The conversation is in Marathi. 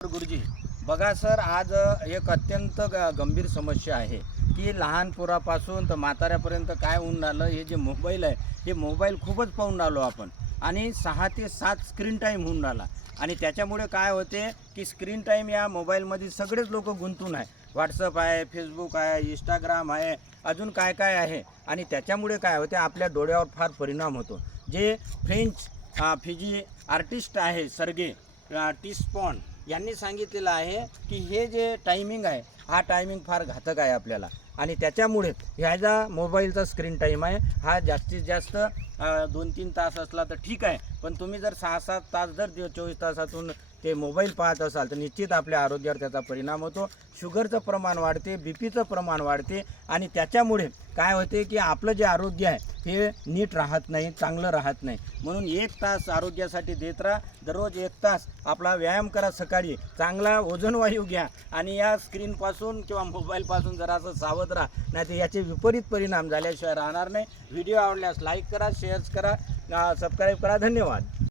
गुरुजी बघा सर, आज एक अत्यंत गंभीर समस्या आहे की लहान पोरापासून तर म्हाताऱ्यापर्यंत काय होऊन राहिलं, हे जे मोबाईल आहे हे मोबाईल खूपच पाहून राहिलो आपण आणि 6 ते 7 स्क्रीन टाईम होऊन राहिला आणि त्याच्यामुळे काय होते की स्क्रीन टाईम या मोबाईलमध्ये सगळेच लोक गुंतून आहे. व्हॉट्सअप आहे, फेसबुक आहे, इंस्टाग्राम आहे, अजून काय काय आहे आणि त्याच्यामुळे काय होते आपल्या डोळ्यावर फार परिणाम होतो. जे फ्रेंच फिजी आर्टिस्ट आहे सर्गे टिस्पॉन यांनी सांगितलेलं आहे की हे जे टायमिंग आहे हा टायमिंग फार घातक आहे आपल्याला आणि त्याच्यामुळे ह्याचा मोबाईलचा स्क्रीन टाईम आहे हा जास्तीत जास्त 2-3 तास असला तर ठीक आहे, पण तुम्ही जर 6-7 तास जर 24 तासातून ते मोबाईल पाहत असाल तर निश्चित आपल्या आरोग्यावर त्याचा परिणाम होतो. शुगरचं प्रमाण वाढते, बीपीचं प्रमाण वाढते आणि त्याच्यामुळे काय होते की आपलं जे आरोग्य आहे हे नीट राहत नाही, चांगलं राहत नाही. म्हणून 1 तास आरोग्यासाठी देत राहा. दररोज 1 तास आपला व्यायाम करा, सकाळी चांगला वजनवायू घ्या आणि या स्क्रीनपासून किंवा मोबाईलपासून जरासं सावध राहा, नाही तर याचे विपरीत परिणाम झाल्याशिवाय राहणार नाही. व्हिडिओ आवडल्यास लाईक करा, शेअर्स करा, सबस्क्राईब करा. धन्यवाद.